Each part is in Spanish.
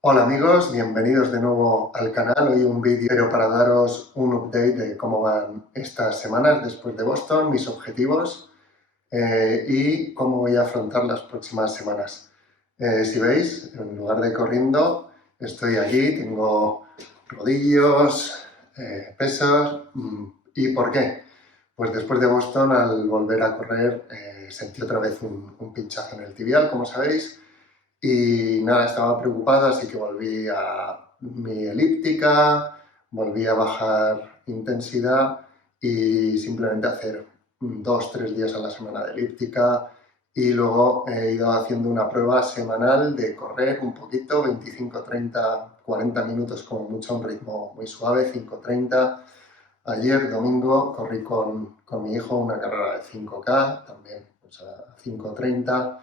Hola amigos, bienvenidos de nuevo al canal. Hoy un vídeo para daros un update de cómo van estas semanas después de Boston, mis objetivos y cómo voy a afrontar las próximas semanas. Si veis, en lugar de corriendo, estoy allí, tengo rodillos, pesas. ¿Y por qué? Pues después de Boston, al volver a correr, sentí otra vez un pinchazo en el tibial, como sabéis. Y nada, estaba preocupado, así que volví a mi elíptica, volví a bajar intensidad y simplemente hacer 2 o 3 días a la semana de elíptica. Y luego he ido haciendo una prueba semanal de correr un poquito, 25, 30, 40 minutos como mucho, un ritmo muy suave, 5:30. Ayer, domingo, corrí con mi hijo una carrera de 5K, también pues a 5:30.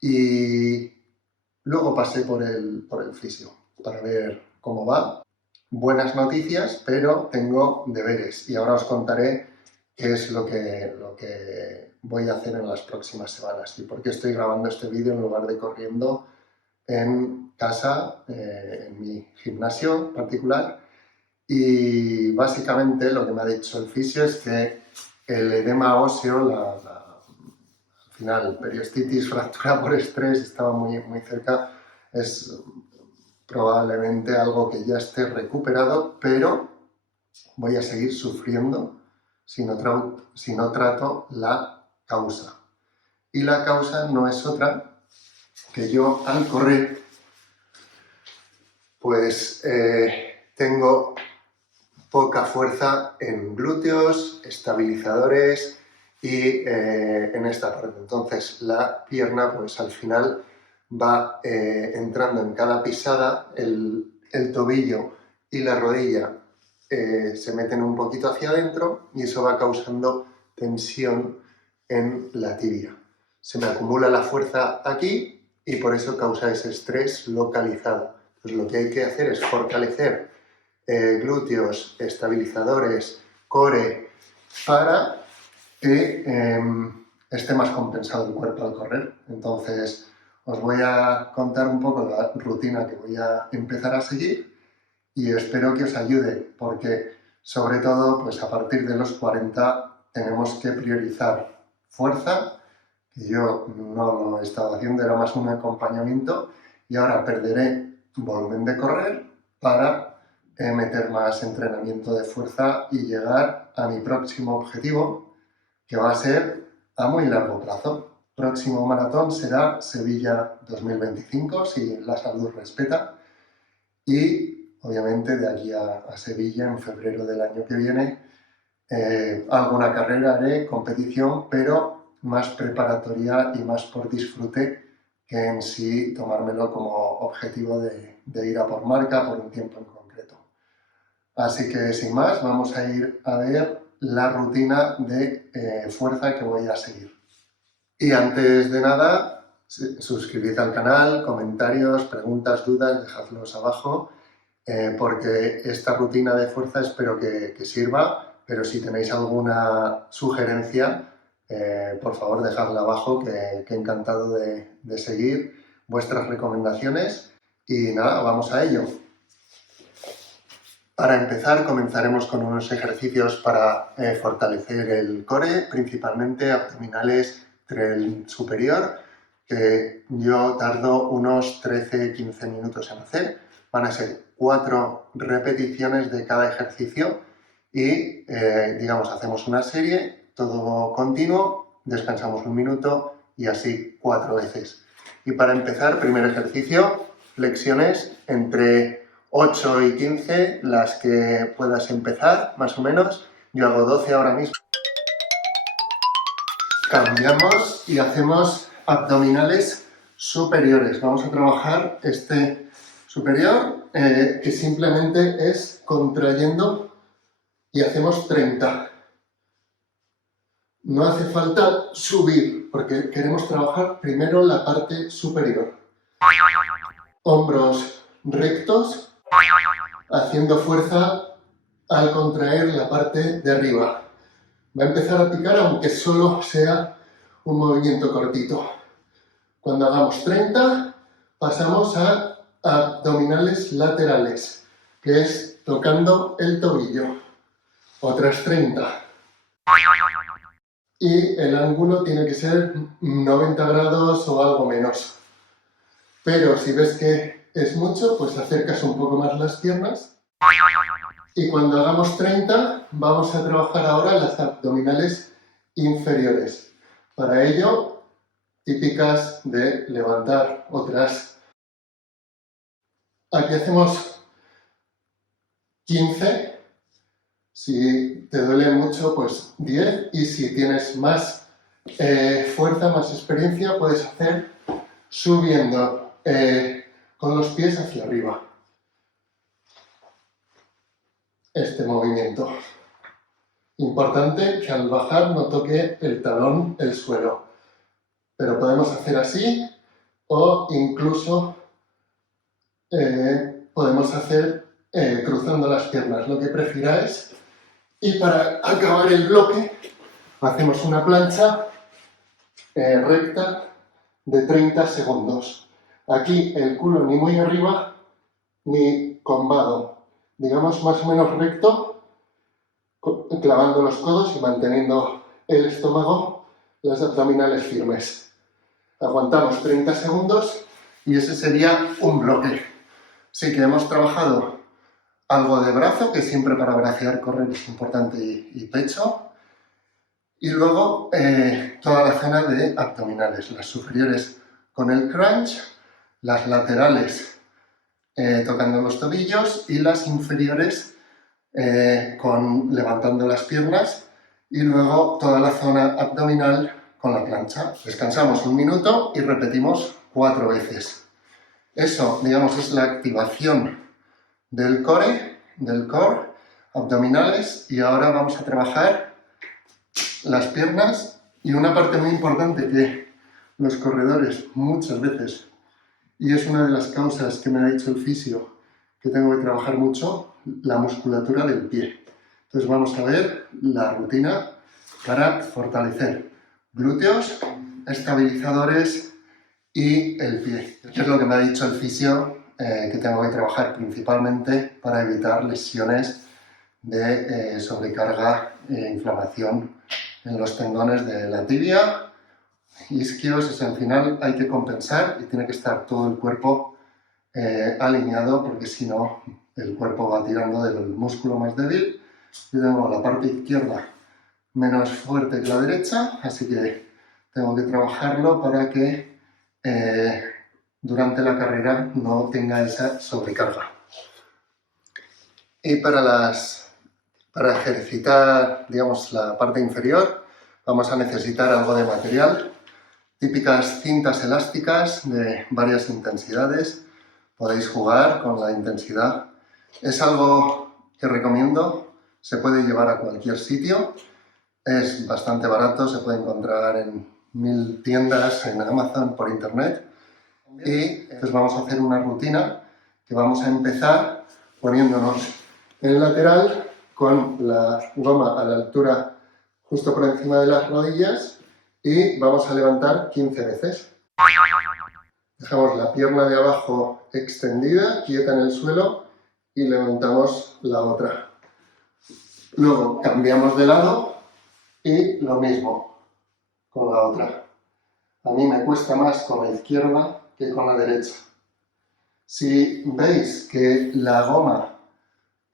Y luego pasé por el fisio para ver cómo va. Buenas noticias, pero tengo deberes y ahora os contaré qué es lo que voy a hacer en las próximas semanas y por qué estoy grabando este vídeo en lugar de corriendo en casa, en mi gimnasio particular. Y básicamente lo que me ha dicho el fisio es que el edema óseo, al final, periostitis, fractura por estrés, estaba muy, muy cerca. Es probablemente algo que ya esté recuperado, pero voy a seguir sufriendo si no trato la causa. Y la causa no es otra que yo al correr, pues tengo poca fuerza en glúteos, estabilizadores y en esta parte. Entonces la pierna pues al final va entrando en cada pisada, el tobillo y la rodilla se meten un poquito hacia adentro y eso va causando tensión en la tibia. Se me acumula la fuerza aquí y por eso causa ese estrés localizado. Entonces lo que hay que hacer es fortalecer glúteos, estabilizadores, core, para que esté más compensado el cuerpo al correr. Entonces, os voy a contar un poco la rutina que voy a empezar a seguir y espero que os ayude, porque sobre todo, pues a partir de los 40 tenemos que priorizar fuerza, que yo no lo he estado haciendo, era más un acompañamiento, y ahora perderé volumen de correr para meter más entrenamiento de fuerza y llegar a mi próximo objetivo, que va a ser a muy largo plazo. Próximo maratón será Sevilla 2025, si la salud respeta, y obviamente de aquí a Sevilla en febrero del año que viene alguna carrera haré, competición, pero más preparatoria y más por disfrute que en sí tomármelo como objetivo de ir a por marca por un tiempo en concreto. Así que sin más, vamos a ir a ver la rutina de fuerza que voy a seguir. Y antes de nada, suscribid al canal, comentarios, preguntas, dudas, dejadlos abajo, porque esta rutina de fuerza espero que sirva, pero si tenéis alguna sugerencia, por favor dejadla abajo, que encantado de seguir vuestras recomendaciones. Y nada, vamos a ello. Para empezar, comenzaremos con unos ejercicios para fortalecer el core, principalmente abdominales tren superior, que yo tardo unos 13-15 minutos en hacer. Van a ser 4 repeticiones de cada ejercicio y, digamos, hacemos una serie, todo continuo, descansamos un minuto y así 4 veces. Y para empezar, primer ejercicio, flexiones entre 8 y 15, las que puedas empezar, más o menos. Yo hago 12 ahora mismo. Cambiamos y hacemos abdominales superiores. Vamos a trabajar este superior, que simplemente es contrayendo, y hacemos 30. No hace falta subir, porque queremos trabajar primero la parte superior. Hombros rectos, haciendo fuerza al contraer la parte de arriba. Va a empezar a picar aunque solo sea un movimiento cortito. Cuando hagamos 30, pasamos a abdominales laterales, que es tocando el tobillo, otras 30. Y el ángulo tiene que ser 90 grados o algo menos. Pero si ves que es mucho, pues acercas un poco más las piernas. Y cuando hagamos 30, vamos a trabajar ahora las abdominales inferiores. Para ello, típicas de levantar otras. Aquí hacemos 15. Si te duele mucho, pues 10. Y si tienes más fuerza, más experiencia, puedes hacer subiendo con los pies hacia arriba. Este movimiento. Importante que al bajar no toque el talón el suelo. Pero podemos hacer así o incluso podemos hacer cruzando las piernas, lo que prefiráis. Y para acabar el bloque hacemos una plancha recta de 30 segundos. Aquí el culo ni muy arriba ni combado. Digamos más o menos recto, clavando los codos y manteniendo el estómago, las abdominales firmes. Aguantamos 30 segundos y ese sería un bloque. Sí que hemos trabajado algo de brazo, que siempre para bracear, correr es importante, y pecho. Y luego toda la zona de abdominales, las superiores con el crunch, las laterales tocando los tobillos y las inferiores levantando las piernas, y luego toda la zona abdominal con la plancha. Descansamos un minuto y repetimos 4 veces. Eso, digamos, es la activación del core, abdominales, y ahora vamos a trabajar las piernas. Y una parte muy importante que los corredores muchas veces, y es una de las causas que me ha dicho el fisio que tengo que trabajar mucho, la musculatura del pie. Entonces vamos a ver la rutina para fortalecer glúteos, estabilizadores y el pie. Que es lo que me ha dicho el fisio que tengo que trabajar principalmente para evitar lesiones de sobrecarga e inflamación en los tendones de la tibia, isquios. Es al final hay que compensar y tiene que estar todo el cuerpo alineado, porque si no el cuerpo va tirando del músculo más débil. Yo tengo la parte izquierda menos fuerte que la derecha, así que tengo que trabajarlo para que durante la carrera no tenga esa sobrecarga. Y para ejercitar, digamos, la parte inferior, vamos a necesitar algo de material. Típicas cintas elásticas de varias intensidades. Podéis jugar con la intensidad. Es algo que recomiendo. Se puede llevar a cualquier sitio. Es bastante barato. Se puede encontrar en 1000 tiendas, en Amazon, por internet. Y pues vamos a hacer una rutina que vamos a empezar poniéndonos en el lateral con la goma a la altura justo por encima de las rodillas, y vamos a levantar 15 veces. Dejamos la pierna de abajo extendida, quieta en el suelo, y levantamos la otra. Luego cambiamos de lado y lo mismo con la otra. A mí me cuesta más con la izquierda que con la derecha. Si veis que la goma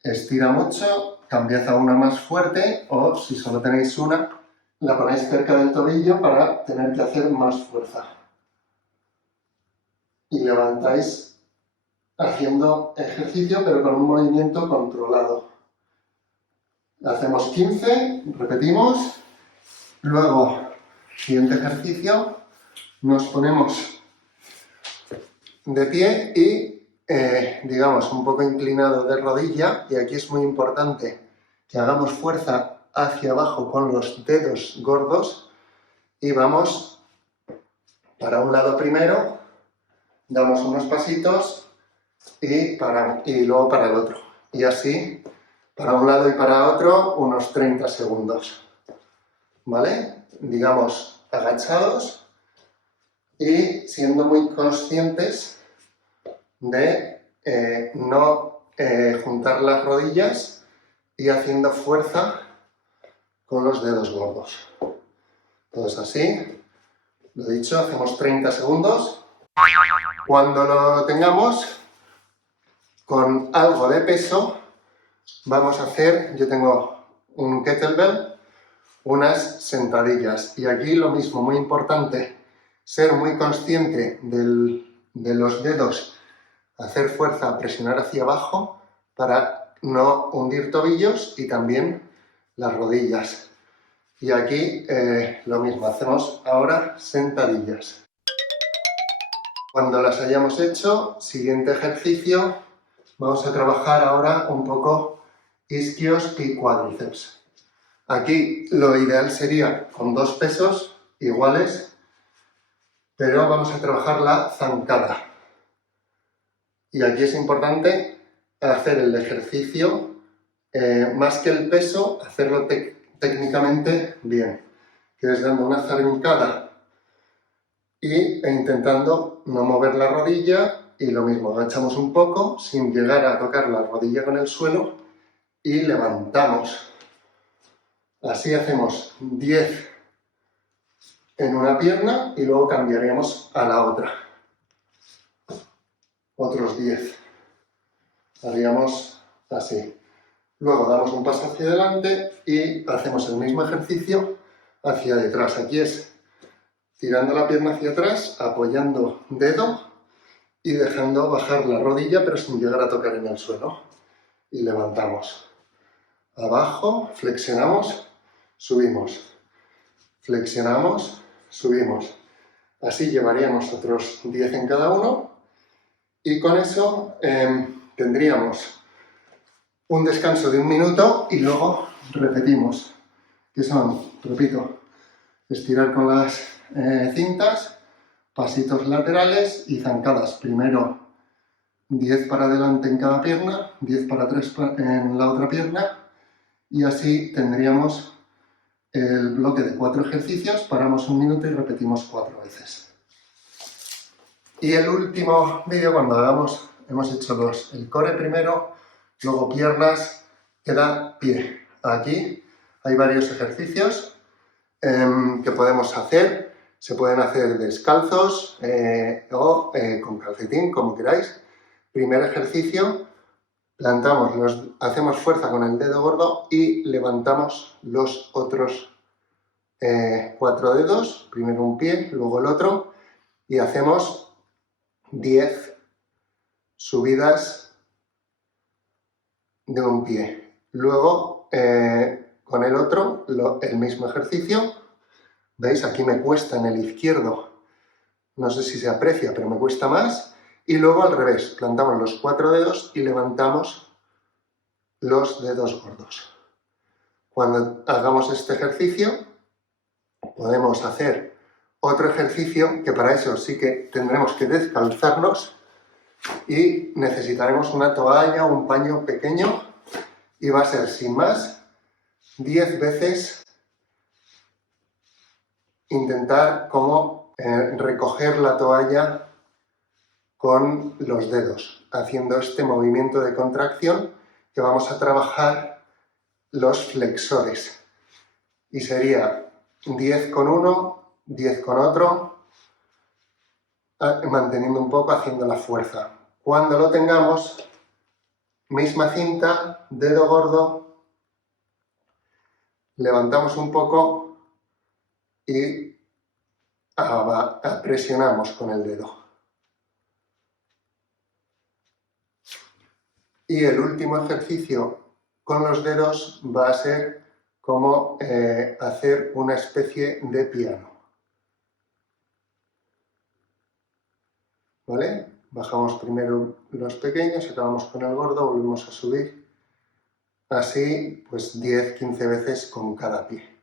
estira mucho, cambiad a una más fuerte, o si solo tenéis una, la ponéis cerca del tobillo para tener que hacer más fuerza. Y levantáis haciendo ejercicio, pero con un movimiento controlado. Hacemos 15, repetimos. Luego, siguiente ejercicio, nos ponemos de pie y, digamos, un poco inclinado de rodilla. Y aquí es muy importante que hagamos fuerza hacia abajo con los dedos gordos, y vamos para un lado primero, damos unos pasitos y luego para el otro, y así para un lado y para otro unos 30 segundos, ¿vale? Digamos, agachados y siendo muy conscientes de no juntar las rodillas y haciendo fuerza con los dedos gordos. Entonces así, lo dicho, hacemos 30 segundos. Cuando lo tengamos, con algo de peso, vamos a hacer, yo tengo un kettlebell, unas sentadillas. Y aquí lo mismo, muy importante, ser muy consciente de los dedos, hacer fuerza, presionar hacia abajo para no hundir tobillos y también las rodillas. Y aquí lo mismo, hacemos ahora sentadillas. Cuando las hayamos hecho, siguiente ejercicio, vamos a trabajar ahora un poco isquios y cuádriceps. Aquí lo ideal sería con 2 pesos iguales, pero vamos a trabajar la zancada. Y aquí es importante hacer el ejercicio, más que el peso, hacerlo técnicamente bien, que es dando una zancada e intentando no mover la rodilla, y lo mismo, agachamos un poco sin llegar a tocar la rodilla con el suelo y levantamos. Así hacemos 10 en una pierna y luego cambiaríamos a la otra. Otros 10. Haríamos así. Luego damos un paso hacia adelante y hacemos el mismo ejercicio hacia detrás. Aquí es tirando la pierna hacia atrás, apoyando dedo y dejando bajar la rodilla, pero sin llegar a tocar en el suelo. Y levantamos. Abajo, flexionamos, subimos. Flexionamos, subimos. Así llevaríamos otros 10 en cada uno. Y con eso tendríamos un descanso de 1 minuto y luego repetimos, que son, repito, estirar con las cintas, pasitos laterales y zancadas. Primero 10 para adelante en cada pierna, 10 para atrás en la otra pierna, y así tendríamos el bloque de 4 ejercicios, paramos 1 minuto y repetimos 4 veces. Y el último vídeo, cuando hemos hecho el core primero, luego piernas, queda pie. Aquí hay varios ejercicios que podemos hacer. Se pueden hacer descalzos o con calcetín, como queráis. Primer ejercicio, hacemos fuerza con el dedo gordo y levantamos los otros 4 dedos. Primero un pie, luego el otro, y hacemos 10 subidas de un pie. Luego, con el otro, el mismo ejercicio. ¿Veis? Aquí me cuesta en el izquierdo. No sé si se aprecia, pero me cuesta más. Y luego al revés, plantamos los 4 dedos y levantamos los dedos gordos. Cuando hagamos este ejercicio, podemos hacer otro ejercicio, que para eso sí que tendremos que descalzarnos y necesitaremos una toalla o un paño pequeño, y va a ser, sin más, 10 veces intentar como recoger la toalla con los dedos, haciendo este movimiento de contracción, que vamos a trabajar los flexores. Y sería 10 con uno, 10 con otro, manteniendo un poco, haciendo la fuerza. Cuando lo tengamos, misma cinta, dedo gordo, levantamos un poco y presionamos con el dedo. Y el último ejercicio con los dedos va a ser como hacer una especie de piano. ¿Vale? Bajamos primero los pequeños, acabamos con el gordo, volvemos a subir. Así, pues 10-15 veces con cada pie.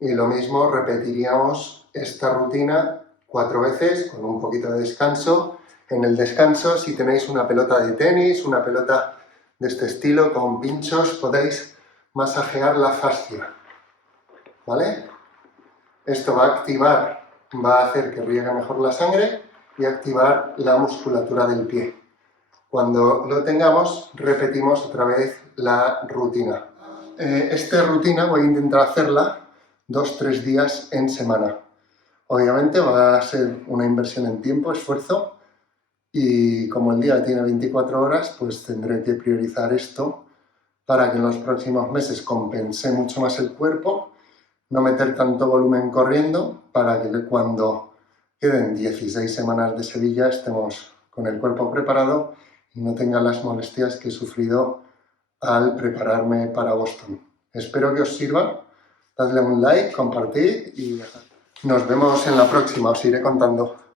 Y lo mismo, repetiríamos esta rutina 4 veces con un poquito de descanso. En el descanso, si tenéis una pelota de tenis, una pelota de este estilo con pinchos, podéis masajear la fascia. ¿Vale? Esto va a activar, va a hacer que riegue mejor la sangre y activar la musculatura del pie. Cuando lo tengamos, repetimos otra vez la rutina. Esta rutina voy a intentar hacerla 2-3 días en semana. Obviamente va a ser una inversión en tiempo, esfuerzo, y como el día tiene 24 horas, pues tendré que priorizar esto para que en los próximos meses compense mucho más el cuerpo, no meter tanto volumen corriendo, para que cuando queden 16 semanas de Sevilla estemos con el cuerpo preparado y no tenga las molestias que he sufrido al prepararme para Boston. Espero que os sirva, dadle un like, compartid y nos vemos en la próxima, os iré contando.